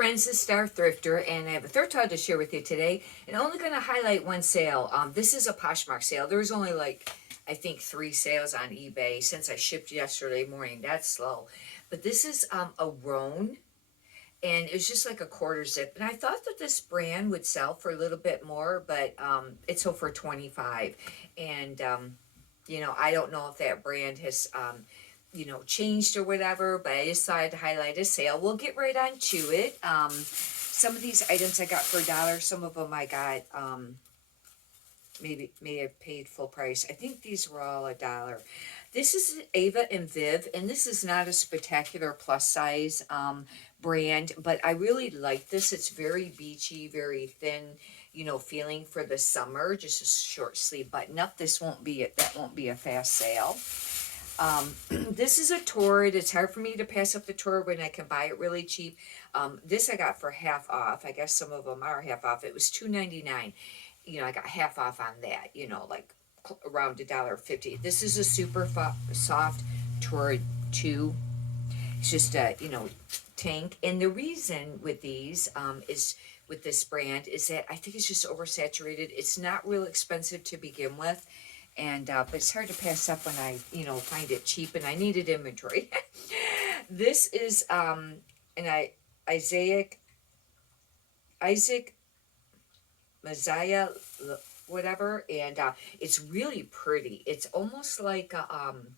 friends, this is Star Thrifter, and I have a thrift haul to share with you today. And I'm only going to highlight one sale. This is a Poshmark sale. There's only like, I think 3 sales on eBay since I shipped yesterday morning. That's slow. But this is a Rhone, and it was just like a quarter zip. And I thought that this brand would sell for a little bit more, but it sold for 25. And I don't know if that brand has changed or whatever, but I decided to highlight a sale. We'll get right on to it. Some of these items I got for $1. Some of them I got, maybe may have paid full price. I think these were all $1. This is Ava and Viv, and this is not a spectacular plus size brand, but I really like this. It's very beachy, very thin, feeling for the summer. Just a short sleeve button up. That won't be a fast sale. This is a Torrid. It's hard for me to pass up the Torrid when I can buy it really cheap. This I got for half off. I guess some of them are half off. It was $2.99. I got half off on that, like around $1.50. This is a super soft Torrid 2. It's just a, tank. And the reason with these, is with this brand is that I think it's just oversaturated. It's not real expensive to begin with. And but it's hard to pass up when I find it cheap, and I needed inventory. This is Isaac Messiah whatever, and it's really pretty. It's almost like an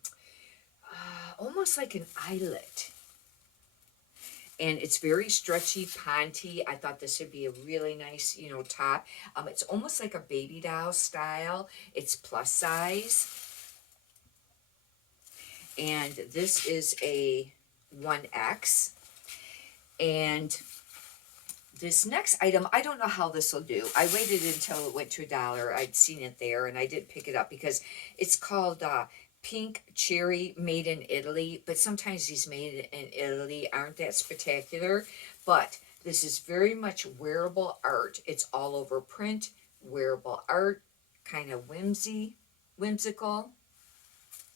eyelet, and it's very stretchy, panty. I thought this would be a really nice, top. It's almost like a baby doll style. It's plus size. And this is a 1X. And this next item, I don't know how this will do. I waited until it went to $1. I'd seen it there, and I didn't pick it up because it's called Pink Cherry, made in Italy, but sometimes these made in Italy aren't that spectacular. But this is very much wearable art. It's all over print, wearable art, kind of whimsical.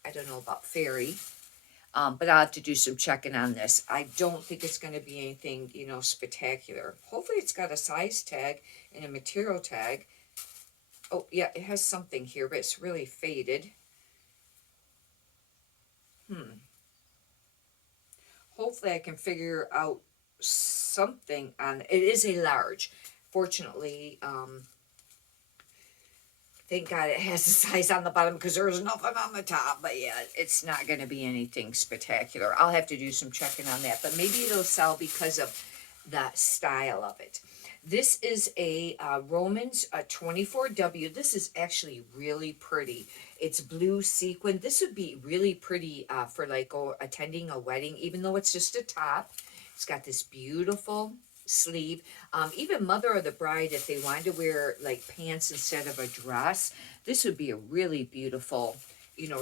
I don't know about fairy, but I'll have to do some checking on this. I don't think it's going to be anything, spectacular. Hopefully it's got a size tag and a material tag. Oh, yeah, it has something here, but it's really faded. Hopefully I can figure out something on it. It is a large. Fortunately, thank God it has a size on the bottom because there's nothing on the top. But yeah, it's not going to be anything spectacular. I'll have to do some checking on that. But maybe it'll sell because of the style of it. This is a Romans 24W. This is actually really pretty. It's blue sequin. This would be really pretty for like attending a wedding, even though it's just a top. It's got this beautiful sleeve. Even mother of the bride, if they wanted to wear like pants instead of a dress, this would be a really beautiful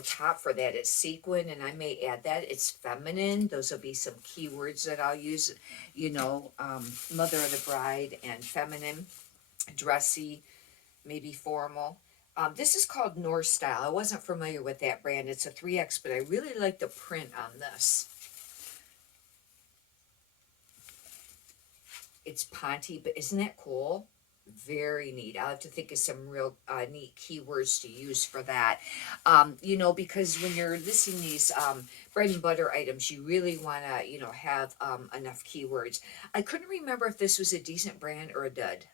top for that. It's sequin, and I may add that. It's feminine. Those will be some keywords that I'll use, mother of the bride and feminine, dressy, maybe formal. This is called North Style. I wasn't familiar with that brand. It's a 3X, but I really like the print on this. It's Ponte, but isn't that cool? Very neat. I'll have to think of some real neat keywords to use for that. Because when you're listing these bread and butter items, you really want to, have enough keywords. I couldn't remember if this was a decent brand or a dud.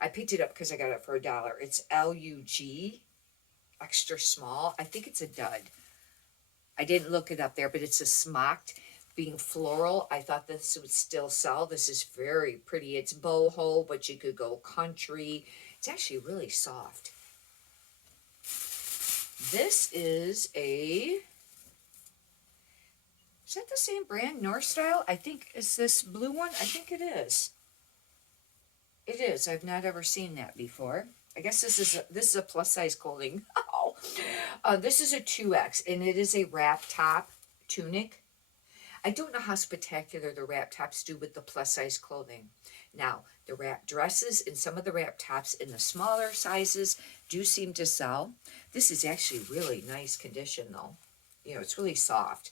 I picked it up because I got it for $1. It's LUG, extra small. I think it's a dud. I didn't look it up there, but it's a smocked. Being floral, I thought this would still sell. This is very pretty. It's boho, but you could go country. It's actually really soft. This is that the same brand, North Style? I think, is this blue one? I think it is. It is. I've not ever seen that before. I guess this is a plus size clothing. This is a 2X, and it is a wrap top tunic. I don't know how spectacular the wrap tops do with the plus size clothing. Now, the wrap dresses and some of the wrap tops in the smaller sizes do seem to sell. This is actually really nice condition though. It's really soft.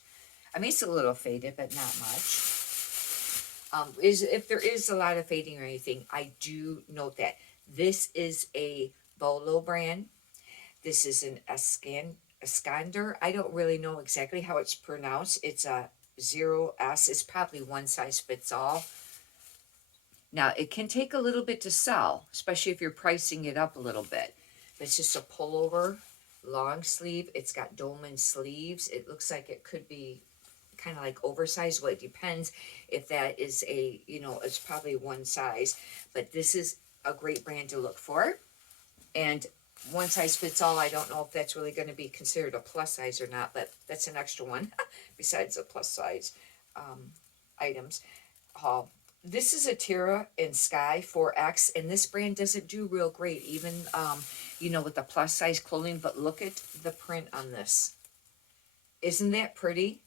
I mean, it's a little faded, but not much. Is if there is a lot of fading or anything, I do note that. This is a Bolo brand. This is an Escander. I don't really know exactly how it's pronounced. It's a 0S. It's probably one size fits all. Now, it can take a little bit to sell, especially if you're pricing it up a little bit. It's just a pullover, long sleeve. It's got dolman sleeves. It looks like it could be kind of like oversized. Well, it depends if that is a, it's probably one size. But this is a great brand to look for. And one size fits all, I don't know if that's really going to be considered a plus size or not, but that's an extra one besides the plus size items haul. This is a Tira in Sky 4X, and this brand doesn't do real great, even, with the plus size clothing, but look at the print on this. Isn't that pretty?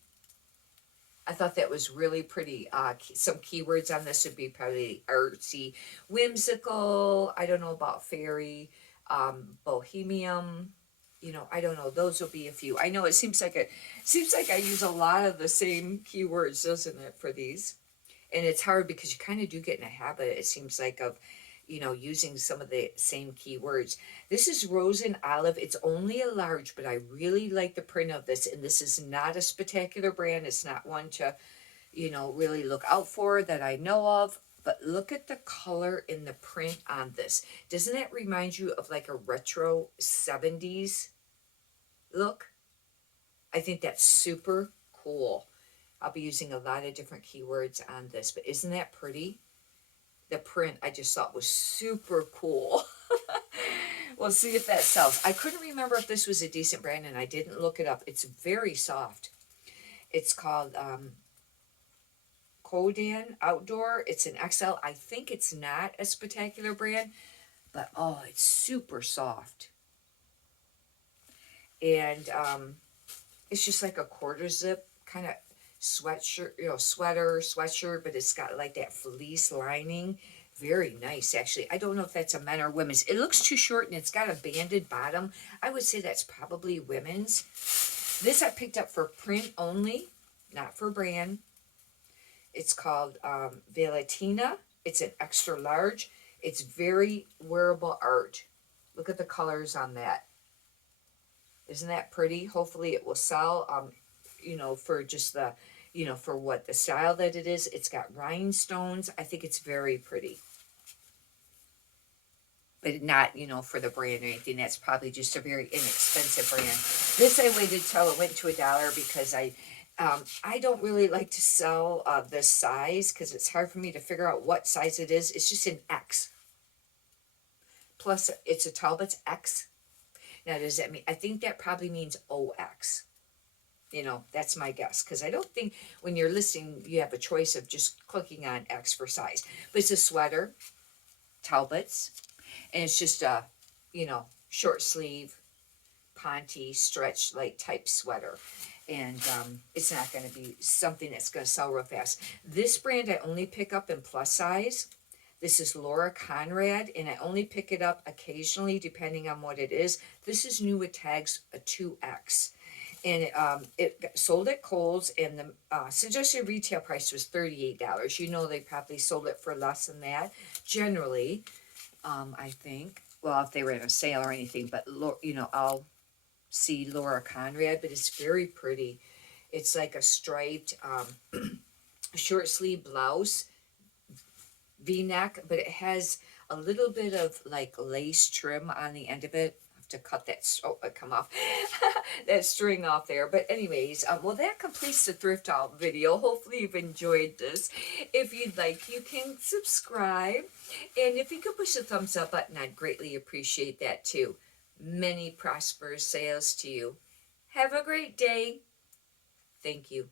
I thought that was really pretty. Some keywords on this would be probably artsy, whimsical, I don't know about fairy, bohemian, I don't know. Those will be a few. I know it seems like I use a lot of the same keywords, doesn't it, for these? And it's hard because you kind of do get in a habit, it seems like, of, using some of the same keywords. This is Rose and Olive. It's only a large, but I really like the print of this. And this is not a spectacular brand. It's not one to, really look out for that I know of. But look at the color in the print on this. Doesn't that remind you of like a retro 70s look? I think that's super cool. I'll be using a lot of different keywords on this, but isn't that pretty? The print I just thought was super cool. We'll see if that sells. I couldn't remember if this was a decent brand, and I didn't look it up. It's very soft. It's called Kodan Outdoor. It's an XL. I think it's not a spectacular brand, but oh, it's super soft. And it's just like a quarter zip kind of sweatshirt, sweatshirt, but it's got like that fleece lining. Very nice, actually. I don't know if that's a men or women's. It looks too short, and it's got a banded bottom. I would say that's probably women's. This I picked up for print only, not for brand. It's called Velatina. It's an extra large. It's very wearable art. Look at the colors on that. Isn't that pretty? Hopefully it will sell, for just the, for what the style that it is. It's got rhinestones. I think it's very pretty. But not, for the brand or anything. That's probably just a very inexpensive brand. This I waited till it went to $1 because I don't really like to sell this size because it's hard for me to figure out what size it is. It's just an X. Plus, it's a Talbot's X. Now, does that mean? I think that probably means OX. That's my guess. Because I don't think when you're listing, you have a choice of just clicking on X for size. But it's a sweater, Talbot's. And it's just a, short sleeve, ponte, stretch like type sweater. And it's not going to be something that's going to sell real fast. This brand I only pick up in plus size. This is Laura Conrad, and I only pick it up occasionally depending on what it is. This is new with tags, a 2X. And it sold at Kohl's, and the suggested retail price was $38. They probably sold it for less than that, generally, I think. Well, if they were in a sale or anything, but, I'll see Laura Conrad, but it's very pretty. It's like a striped short sleeve blouse, V-neck, but it has a little bit of like lace trim on the end of it. I have to cut that, come off, that string off there. But anyways, well, that completes the thrift haul video. Hopefully you've enjoyed this. If you'd like, you can subscribe. And if you could push the thumbs up button, I'd greatly appreciate that too. Many prosperous sales to you. Have a great day. Thank you.